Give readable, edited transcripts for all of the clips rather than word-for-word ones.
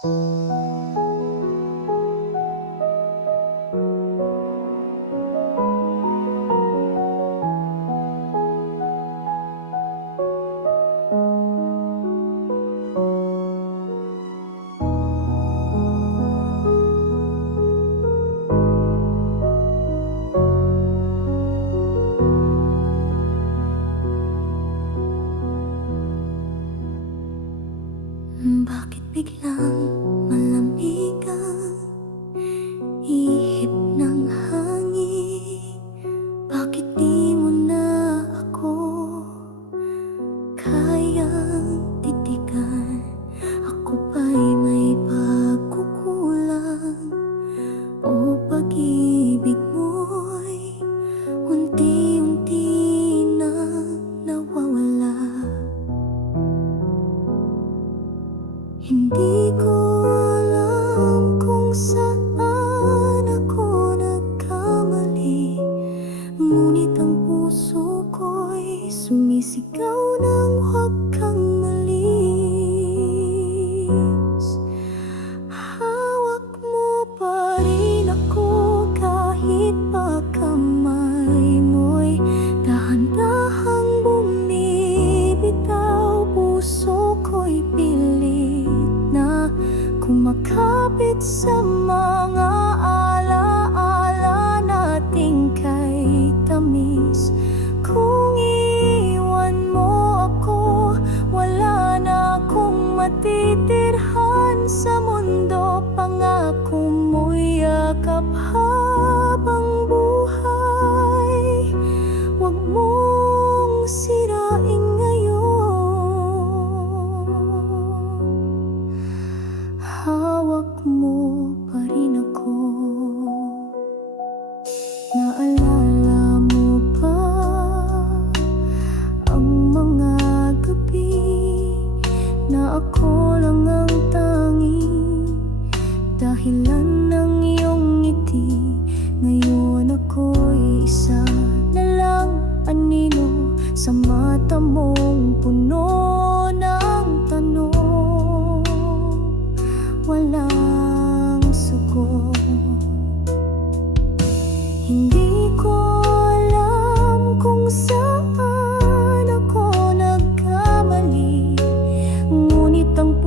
Bakit biglang malamig ang ihip ng hangin? Bakit di mo na ako kayang titigan? Ako ba'y may pagkukulang? O pag-ibig mo'y unti-unti nang nawawala? Hindi ko alam kung saan ako nagkamali, ngunit ang puso ko'y sumisigaw ng huwag kang malis. Hawak mo pa rin ako kahit pa kamay mo'y dahan-dahang bumibitaw. Puso ko'y pilit kumakapit sa mga alaala nating kay tamis. Kung iwan mo ako, wala na akong matitirhan sa mundo. Pangako mo'y yakap habang buhay, huwag mong sirain ngayon. Hawak mo pa rin ako. Naalala mo pa ang mga gabi na ako lang ang tanging dahilan ng iyong ngiti. Ngayon ako'y isa na lang anino sa mata mong puno ng tanong, walang sagot. Hindi ko alam kung saan ako nagkamali, ngunit ang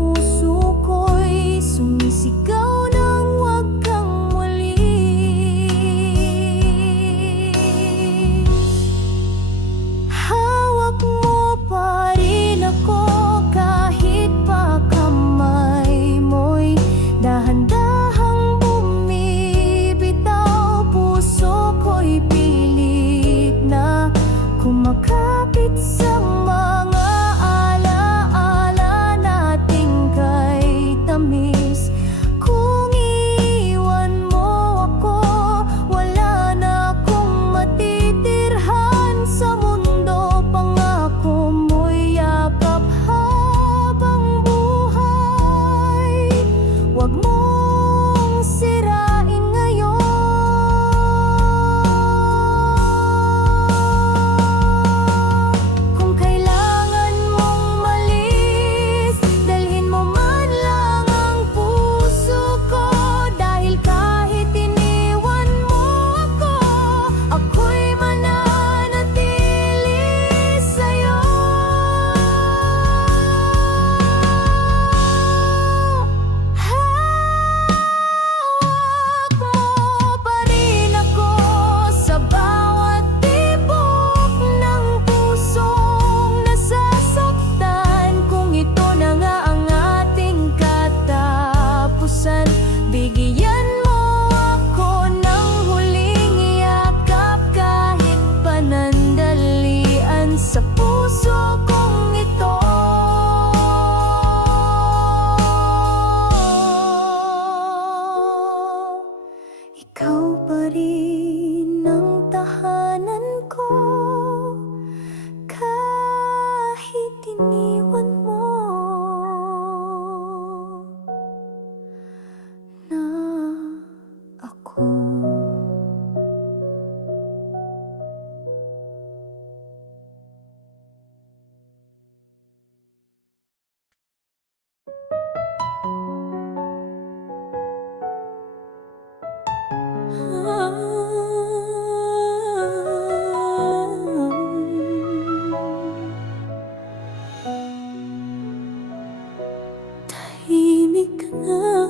na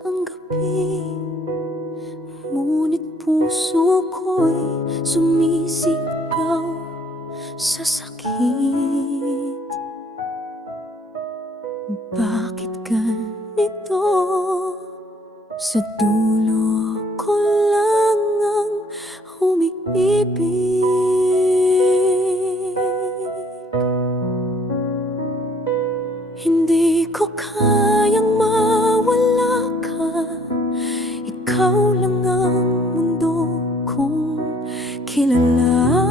ang gabi, ngunit puso ko'y sumisigaw sa sakit. Bakit ganito? Sa dulo ko lang ang umiibig. Hindi ko kayang mawala ka. Ikaw lang ang mundo kong kilala.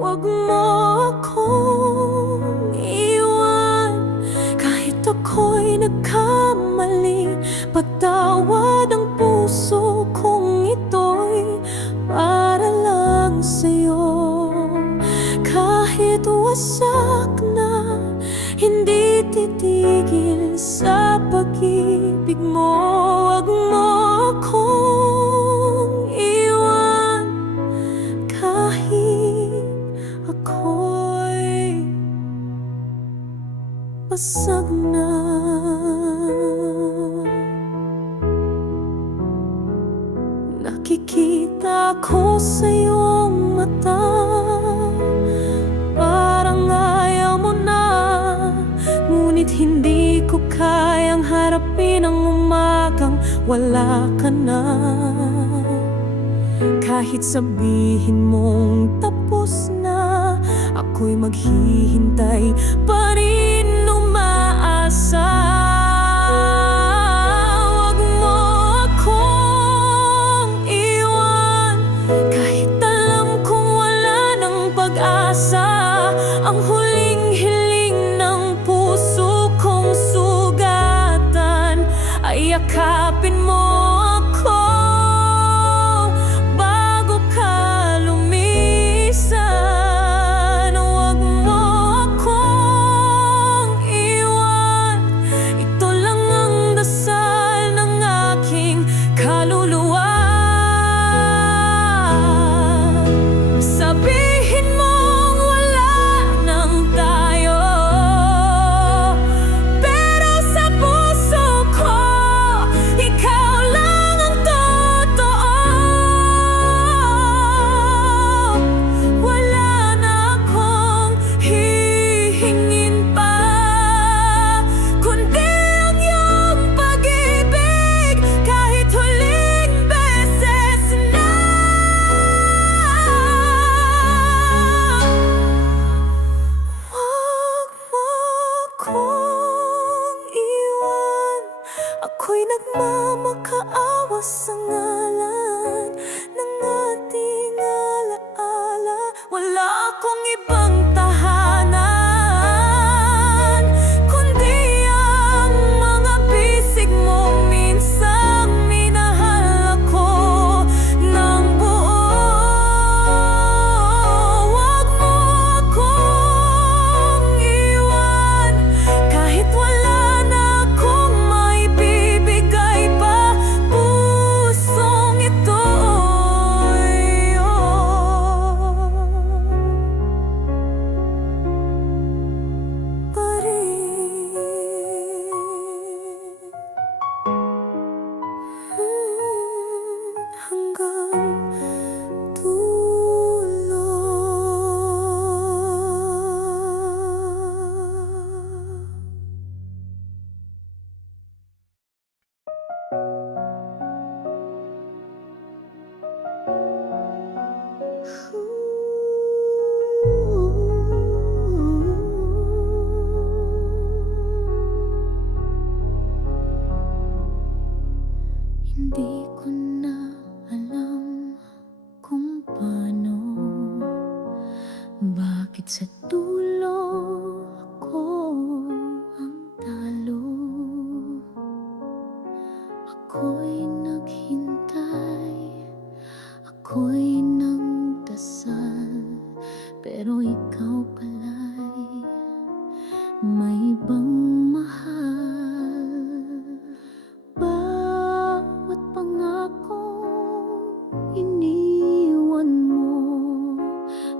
Huwag mo akong iwan kahit ako'y nagkamali. Pagtawad ang puso kong ito'y para lang sa'yo. Kahit wasak na, hindi titigil sa pag-ibig mo. Huwag mo akong iwan kahit ako'y basag na. Nakikita ko sa iyong mata, parang ayaw mo na. Ngunit hindi ko kayang harapin ang umagang wala ka na. Kahit sabihin mong tapos na, ako'y maghihintay pa rin umaasa. Huwag mo akong iwan kahit alam kong wala ng pag-asa. Ang huling hiling ng puso kong sugatan ay yakapin mo ako bago ka lumisan. Huwag mo akong iwan, ito lang ang dasal ng aking kaluluwa. Sabihin mong wala nang tayo, pero sa puso ko ikaw lang ang totoo. Wala na akong hihingin pa, kundi ang iyong pag-ibig kahit huling beses na. Huwag mo akong iwan, ako'y nagmamakaawa sa ngalan ng ating alaala. Wala akong ibang tahanan kundi ang mga bisig mo. Minsang minahal ako ng buo. Huwag mo akong iwan kahit wala na akong maibibigay pa. Pusong ito'y pa rin hanggang dulo. Hindi ko na alam kung paano, bakit sa dulo ako ang talo. Ako'y naghintay, ako'y nagdasal, pero ikaw pala'y may ibang mahal. Bawat pangakong iniwan mo,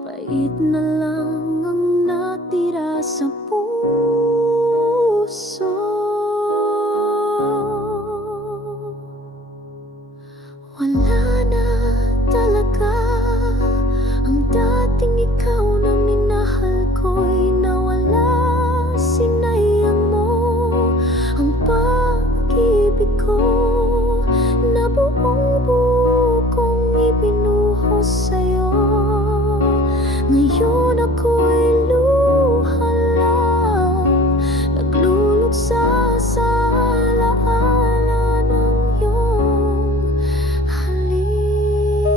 pait na lang ang natira sa puso. Wala na talaga ang dating ikaw na minahal ko'y nawala. Sinayang mo ang pag-ibig ko na buong buo kong ibinuhos sa'yo. Ngayon ako'y luha lang, nagluluksa sa alaala ng iyong halik.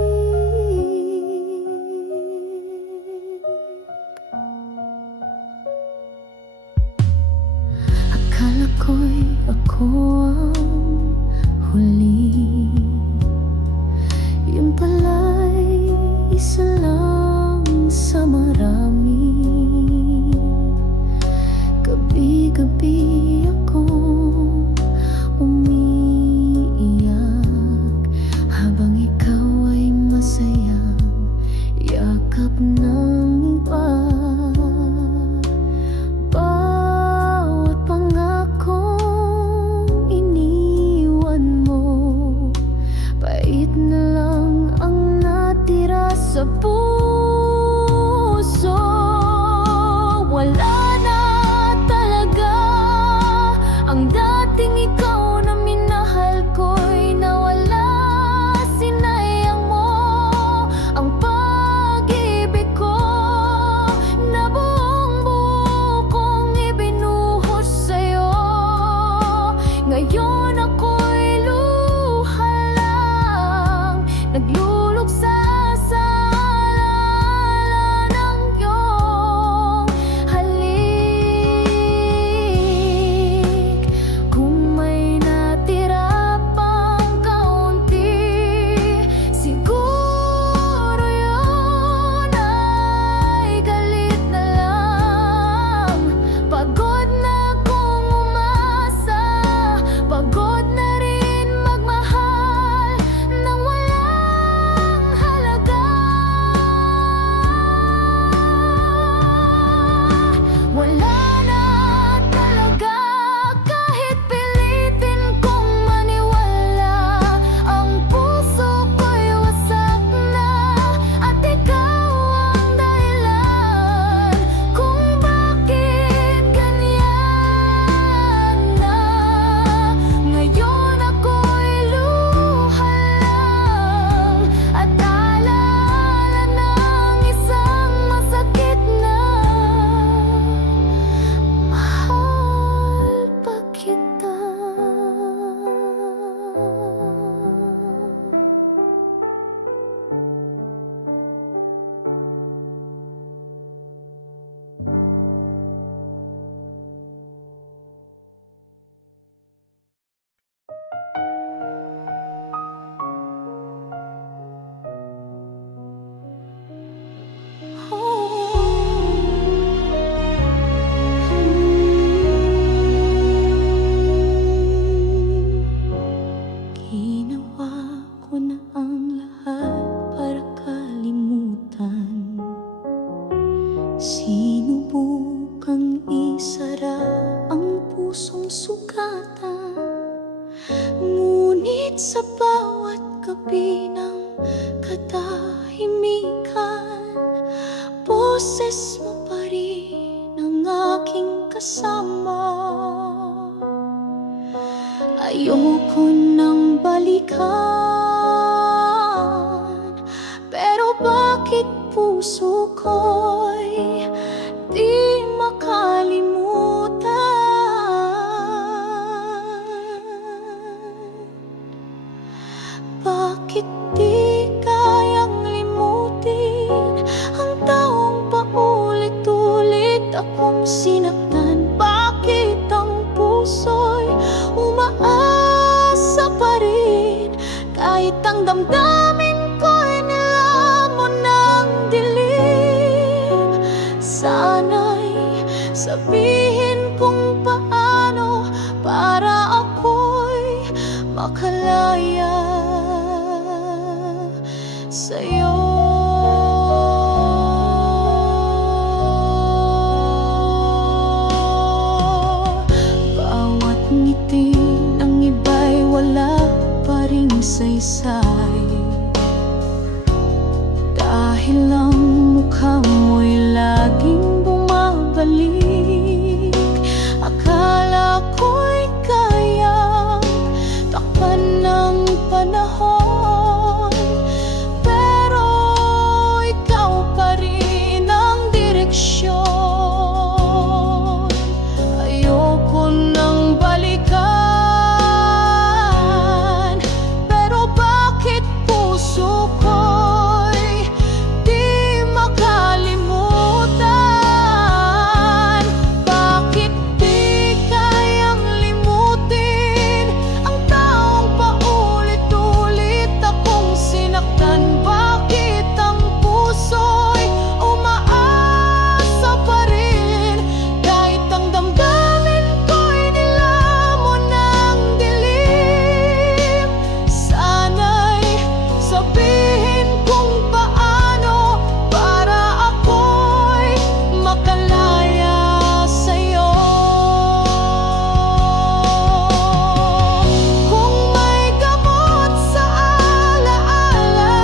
Akala ko'y ako ang huli, yun pala'y isa lang sa marami. Gabi-gabi akong umiiyak habang ikaw ay masayang yakap ng iba. Bawat pangakong iniwan mo, pait na lang ang natira sa puso. Wala na talaga ang dating ikaw na minahal ko'y nawala. Sinayang mo ang pag-ibig ko na buong buo kong ibinuhos sa'yo. Ngayon ako'y luha lang, nagluluksa sa alaala ng iyong halik. Kung may natira pang kaunti, siguro yun ay galit na lang. Pagod na akong umasa, pagod na rin magmahal nang walang halaga. Wala na talaga kahit pilitin kong maniwala. Ang puso ko'y wasak na at ikaw ang dahilan kung bakit ganyan na. Ngayon ako'y luha lang at alaala ng isang masakit na mahal pa kita. Ginawa ko na ang lahat para kalimutan. Sinubukang isara ang pusong sugatan, ngunit sa bawat gabi ng katahimikan, boses mo pa rin ang aking kasama. Ayoko nang balikan, pero bakit puso ko'y di makalimutan? Bakit di kayang limutin ang taong paulit-ulit akong sinaktan? Bakit ang puso'y umaasa pa rin kahit ang damdamin ko'y nilamon ng dilim? Sa saysay. Dahil ang mukha mo'y laging bumabalik, akala ko'y kayang takpan ng panahon. Pero ikaw pa rin ang direksyon. Ayoko nang balikan, pero bakit puso ko'y di makalimutan? Bakit di kayang limutin ang taong paulit-ulit akong sinaktan? Bakit ang puso'y umaasa pa rin kahit ang damdamin ko'y nilamon ng dilim? Sana'y sabihin kung paano para ako'y makalaya sa'yo. Kung may gamot sa alaala,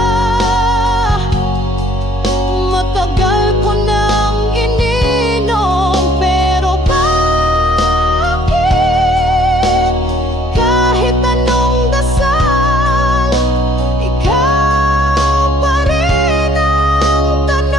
matagal ko nang ininom. Pero bakit kahit anong dasal, ikaw pa rin ang tanong?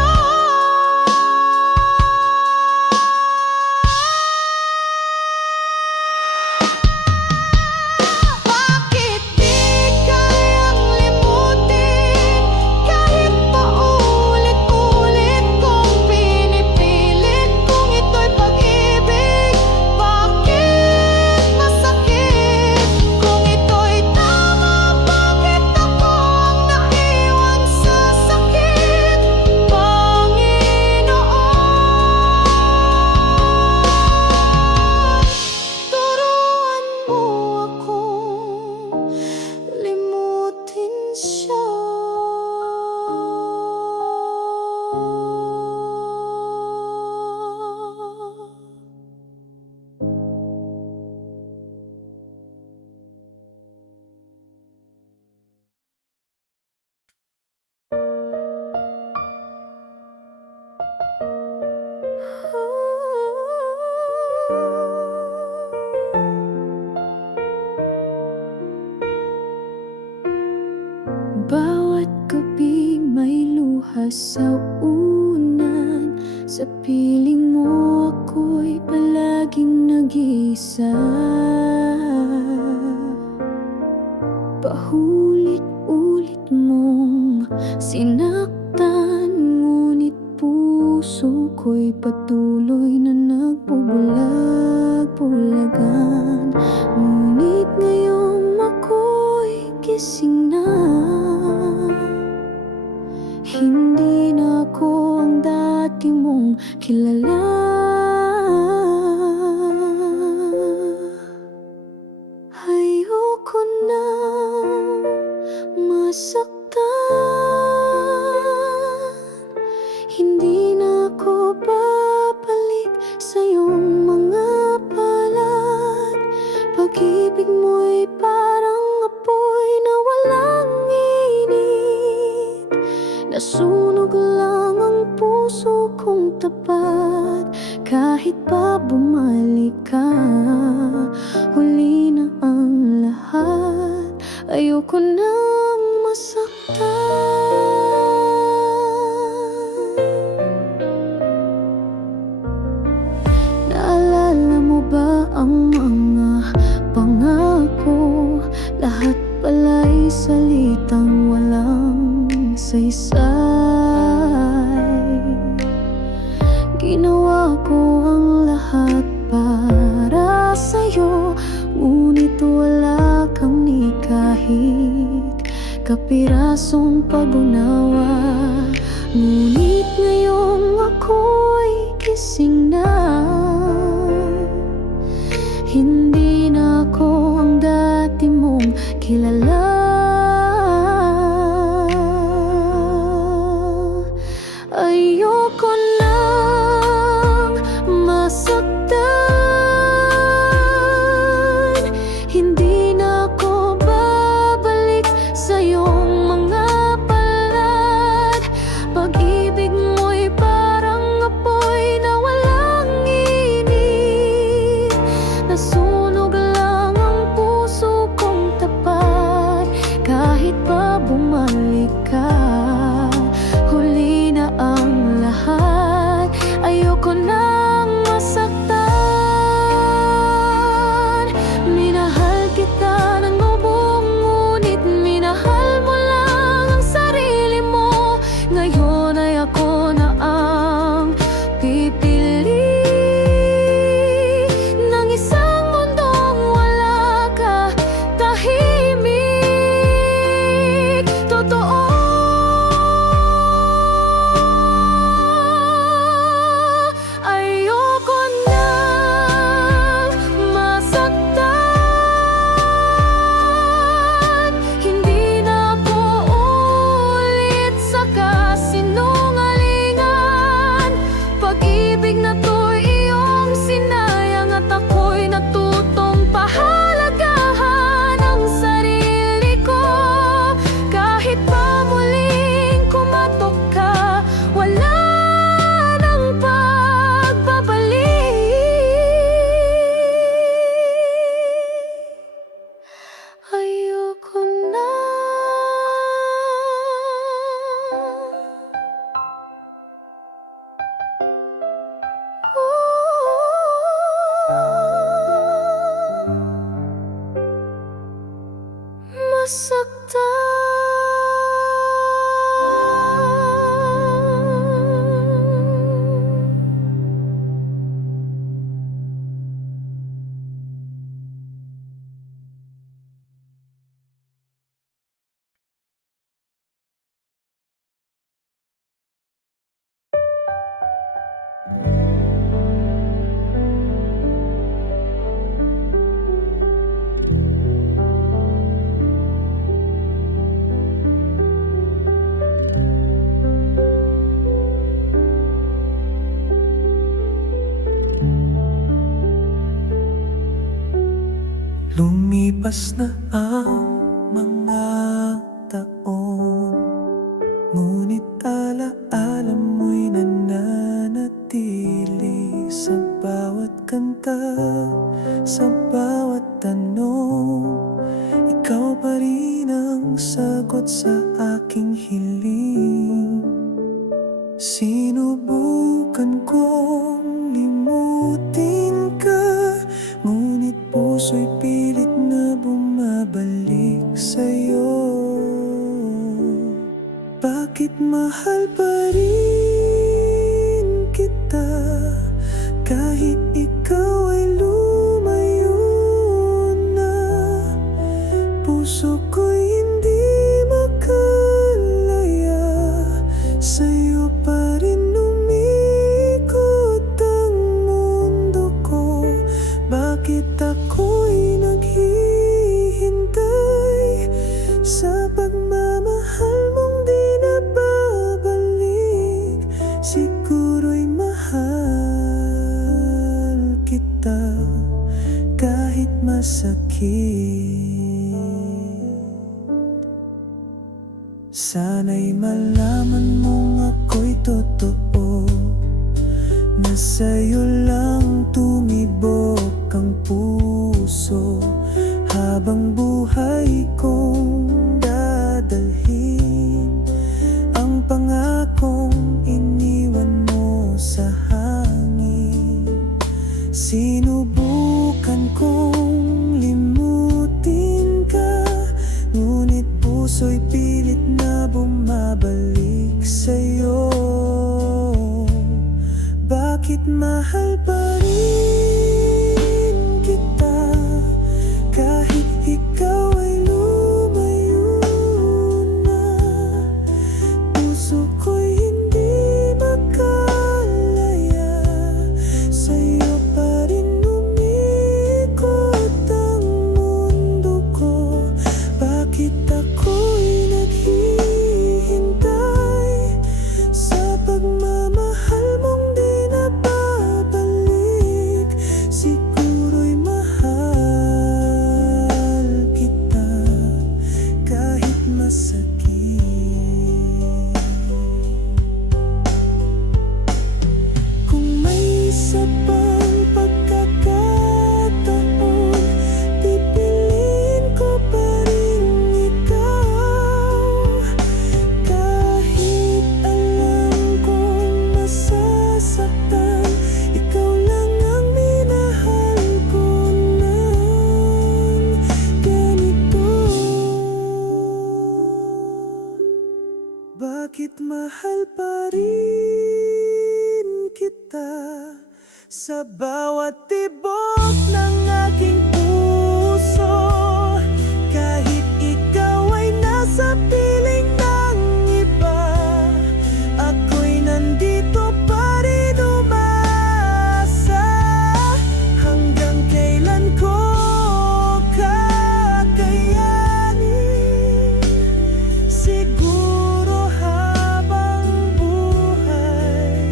Bakit di kayang limutin kahit paulit-ulit kong pinipilit kung ito'y pag-ibig? Bakit masakit kung ito'y tama? Bakit ako ang naiwan sa sakit? Panginoon, turuan mo akong limutin siya. Bawat gabing may luha sa unan, sa piling mo ako'y palaging nag-iisa. Paulit-ulit mong sinaktan, ngunit puso ko'y patuloy na nagbubulag-bulagan. Ngunit ngayong ako'y gising na, hindi na ako ang dati mong kilala. Ayoko na masaktan, hindi na ako babalik sa iyong mga palad. Pag-ibig mo'y parang apoy na walang init, nasunog lang ang puso kong tapat. Kahit pa bumalik ka, huli na ang lahat. Ayoko nang masaktan. Naalala mo ba ang mga pangako? Lahat pala'y salitang walang saysay. Ginawa ko ang lahat para sa'yo, ngunit wala kang ni kahit kapirasong pag-unawa. Ngunit ngayong ako'y gising na, hindi na ako ang dati mong kilala. Ayoko nang masaktan, hindi na ako babalik ngayon ay ako na ang pipili ng isang mundong wala ka, tahimik, totoo. Ayoko na masaktan, hindi na ako ulit sa kasinungalingan. Pag-ibig na to'y iyong sinayang at ako'y natutong pahalagahan ang sarili ko. Kahit pa muling kumatok ka, wala nang pagbabalik. Ayoko na. Lumipas na ang mga taon, ngunit alaala mo'y nananatili sa bawat kanta, sa bawat tanong. Ikaw pa rin ang sagot sa aking hiling. Sinubukan kong limutin ka, ngunit puso'y pilit na bumabalik sa'yo. Bakit mahal pa rin kita, kahit ikaw ay lumayo na? Puso ko'y hindi makalaya, sa'yo pa rin umikot ang mundo ko. Bakit ako'y naghihintay sa pagmamahal mong di na babalik? Siguro'y mahal kita kahit masakit. Sana'y malaman mong ako'y totoo, na sa'yo lang tumibok ang puso. Habang buhay kong dadalhin ang pangakong iniwan mo sa hangin. Sinubukan kong limutin ka, ngunit puso'y pilit na bumabalik sa'yo. Bakit mahal pa rin kita, kahit ikaw ay lumayo na? Puso ko'y hindi makalaya, sa'yo pa rin umikot ang mundo ko. Bakit ako'y naghihintay sa pagmamahal mong di na babalik? pa rin kita sa bawat tibok ng aking puso. Kahit ikaw ay nasa piling ng iba, ako'y nandito pa rin umasa. Hanggang kailan ko kakayanin? Siguro habang buhay,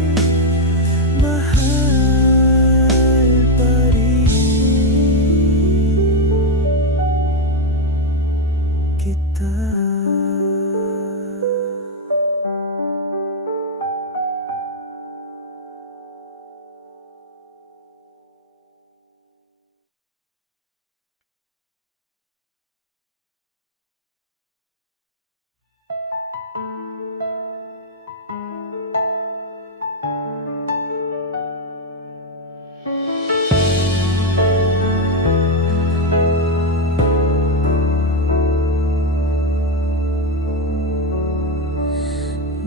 mahal pa rin kita.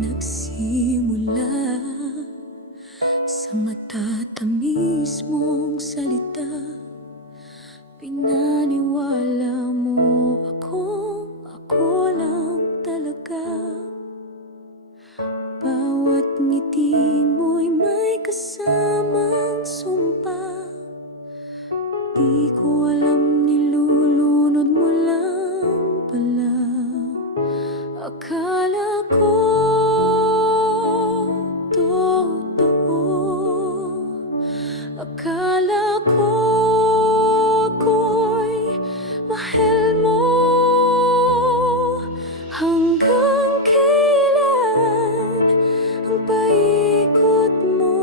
Nagsimula sa matatamis mong salita, pinaniwala mo ako lang talaga. Bawat ngiti mo'y may kasamang sumpa, di ko alam nilulunod mo lang pala. Akala ko akala ko ako'y mahal mo. Hanggang kailan ang paikot mo?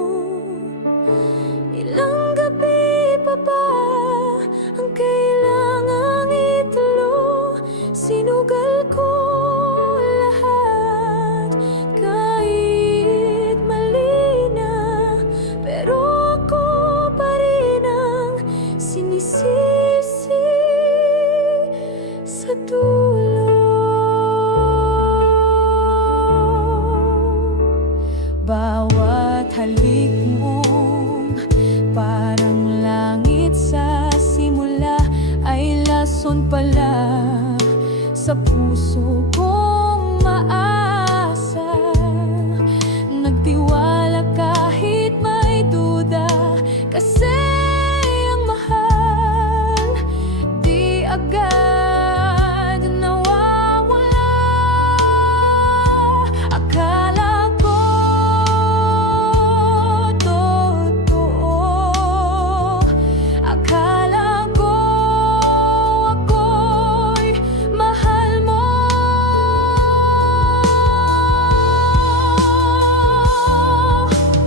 Ilang gabi pa ba ang kailangang itulo? Sinugal ko lahat kahit mali na, pero sinisisi sa dulo. Bawat halik mong parang langit sa simula ay lason pala sa puso kong maasa. Nagtiwala kahit may duda, kasi agad nawawala. Akala ko totoo, akala ko ako'y mahal mo.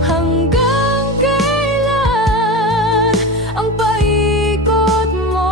Hanggang kailan ang paikot mo?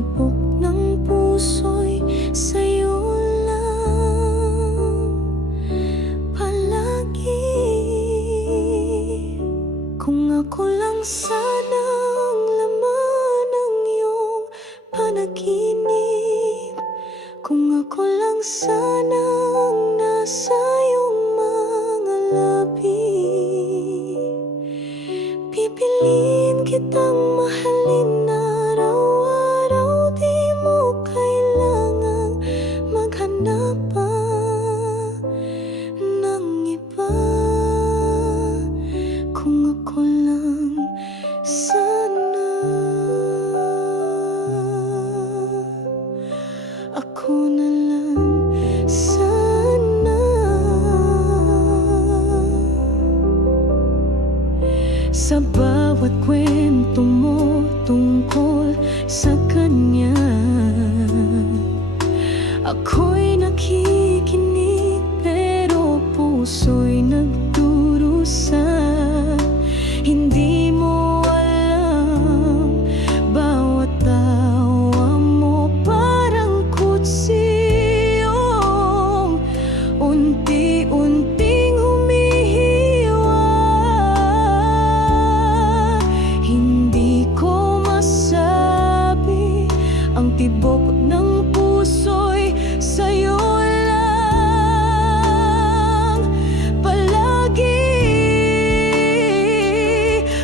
tibok ng puso'y sa'yo lang palagi. Kung ako lang sana ang laman ng iyong panaginip, kung ako lang sana ang nasa iyong mga labi, pipiliin kitang mahalin araw-araw. Di mo kailangang maghanap pa ng iba. Kung ako lang sana, ako na lang sana. Sa bawat kwento mo tungkol sa kanya, ako'y nakikinig pero puso'y nagdurusa. Hindi mo alam, bawat tawa mo parang kutsiyong unti-unting humihiwa. Hindi ko masabi, ang tibok ng puso'y sa'yo lang palagi.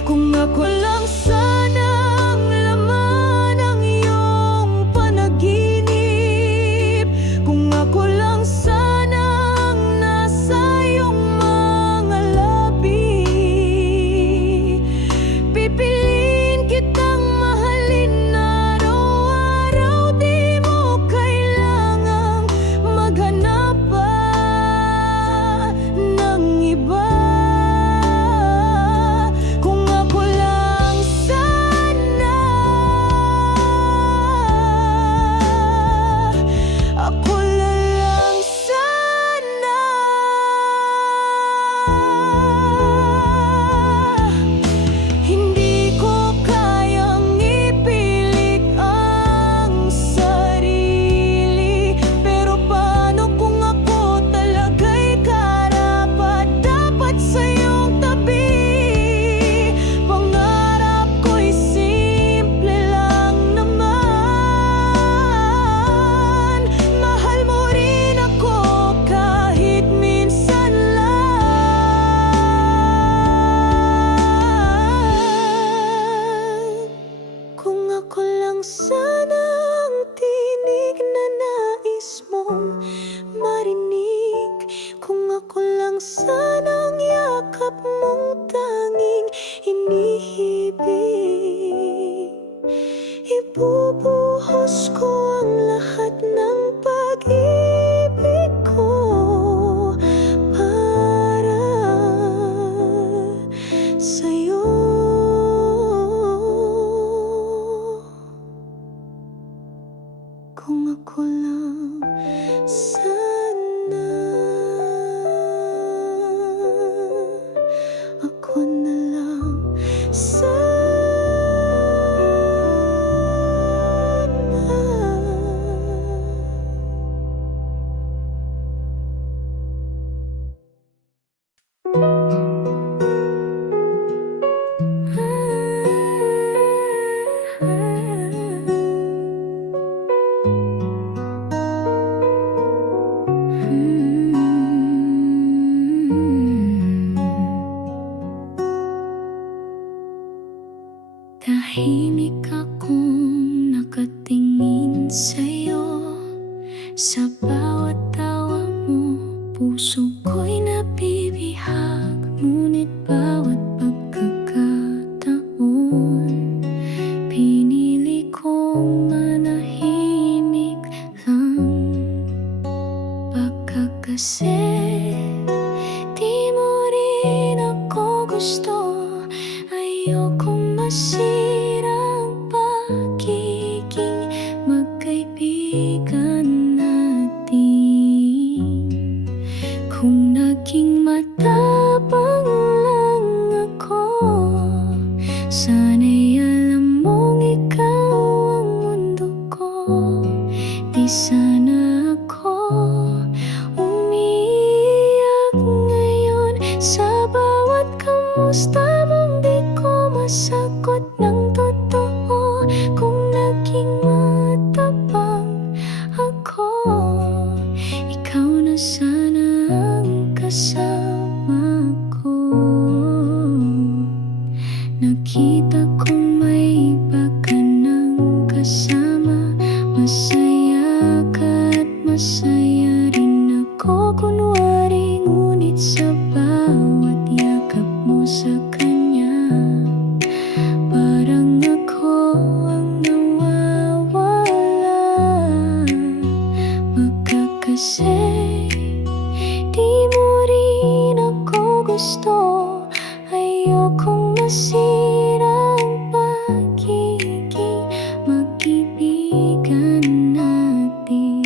Kung ako lang sana ang laman ng iyong panaginip, kung ako lang sana ang nasa iyong mga labi, pipiliin kitang mahalin araw-araw. Di mo kailangang maghanap pa ng iba. Kung ako lang sana, ako lang sana. Hindi ko kayang ipilit ang sarili, pero paano kung ako talaga'y karapat-dapat sa iyong tabi? Pangarap ko'y simple lang naman, mahal mo rin ako kahit minsan lang. Kung ako lang sana ang tinig na nais mong marinig, kung ako lang sana ang yakap mong tanging iniibig, ibubuhos ko ang lahat ng pag-ibig ko para sa'yo. Kung ako lang sana, ako na lang sana. Tahimik akong nakatingin sa'yo, sa bawat tawa mo puso ko'y nabibihag. Ngunit bawat pagkakataon, pinili kong manahimik lang. Baka kasi di mo rin ako gusto, ayokong masira ang pagiging magkaibigan natin. Kung naging matapang lang ako, sana'y alam mong ikaw ang mundo kamusta mong di ko masagot ng totoo. Kung naging matapang ako, ikaw na sana ang kasama ko. Nakita kong may iba ka ng kasama. Masaya ka at masaya rin ako. Kunwari ngunit sa bawat yakap mo sa kanya, parang ako ang nawawala. Baka kasi di mo rin ako gusto. Ayokong masira ang pagiging magkaibigan natin.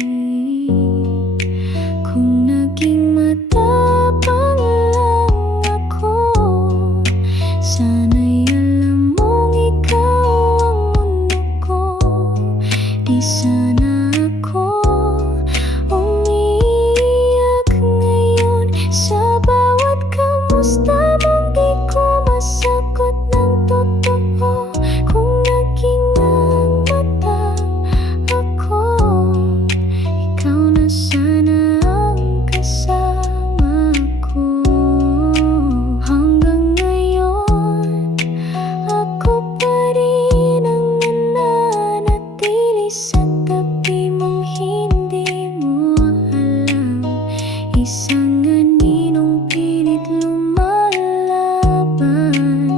Kung naging matapang lang ako, sana'y alam mong ikaw ang mundo ko. Di sana ako umiiyak ngayon sa bawat kamusta mong di ko masagot ng totoo. Kung naging ang mata ako, ikaw na sana ang kasama ko. Hanggang ngayon, ako pa rin ang nananatili sa tabi mong hindi mo alam. Isang aninong pilit lumalaban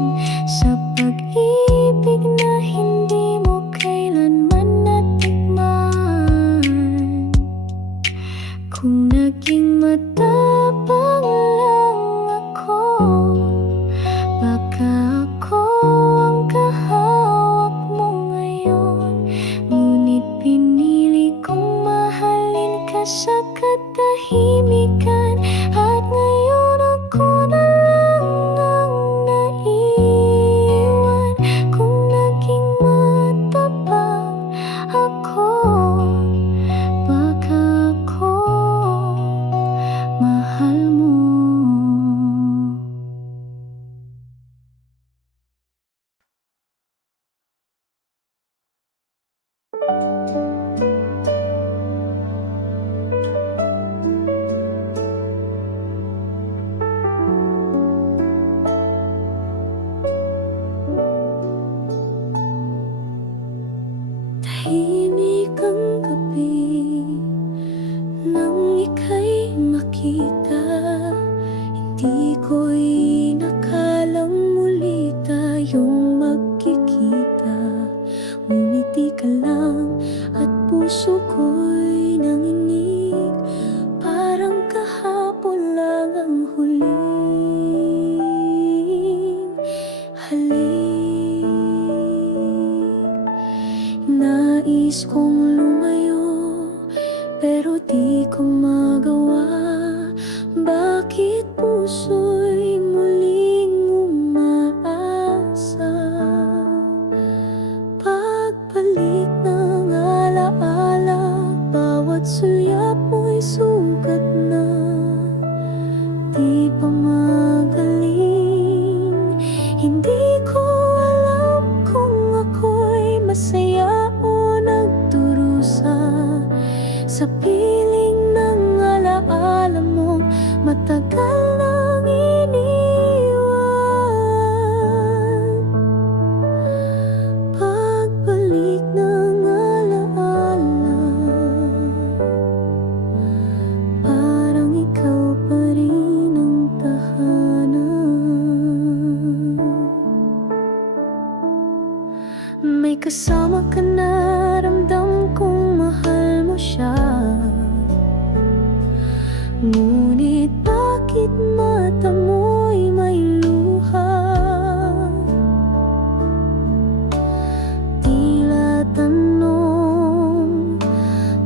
sa pag-ibig na hindi mo kailanman natikman. Kung naging matapang lang ako, baka ako ang kahawak mo ngayon. Ngunit pinili kong mahalin ka sa katahimikan. At ngayon ako na lang ang naiwan. Kung naging matapang ako, baka ako mahal mo. Tahimik ang gabi nang ika'y makita. Hindi ko inakalang muli tayong magkikita. Ngunit di ka lang at puso ko'y nanginig. Parang kahapon lang ang huling halik. Nais kong lumayo pero di ko magawa. Bakit puso'y muling umaasa? Pagbalik ng alaala, bawat sulyap mo'y sugat na. Di pa magaling. Hindi ko alam kung ako'y masaya o nagdurusa sa piling ng alaala mong matagal nang iniwan. Pagbalik ng alaala, parang ikaw pa rin ang tahanan. May kasama ka na, ramdam kong mahal mo siya. Ngunit bakit mata mo'y may luha? Tila tanong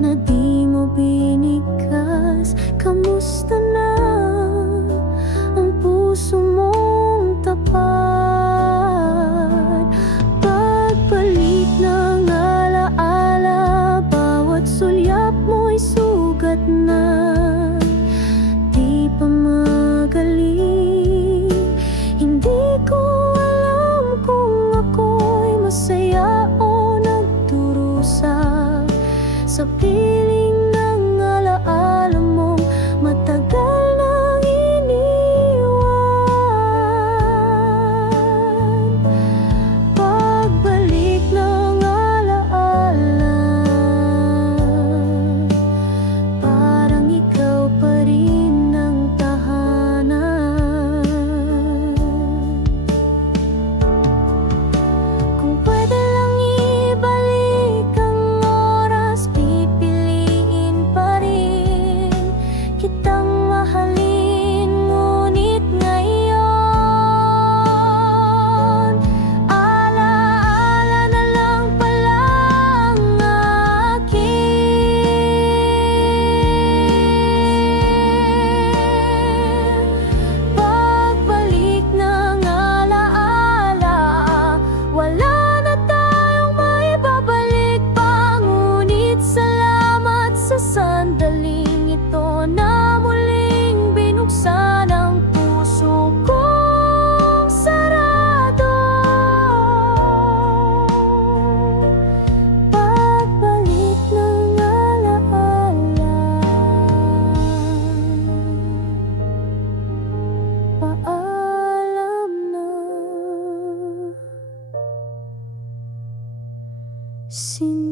na di mo binigkas. Kamusta na ang puso mong tapat? Pagbalik ng alaala, bawat sulyap mo'y sugat na.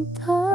sinta.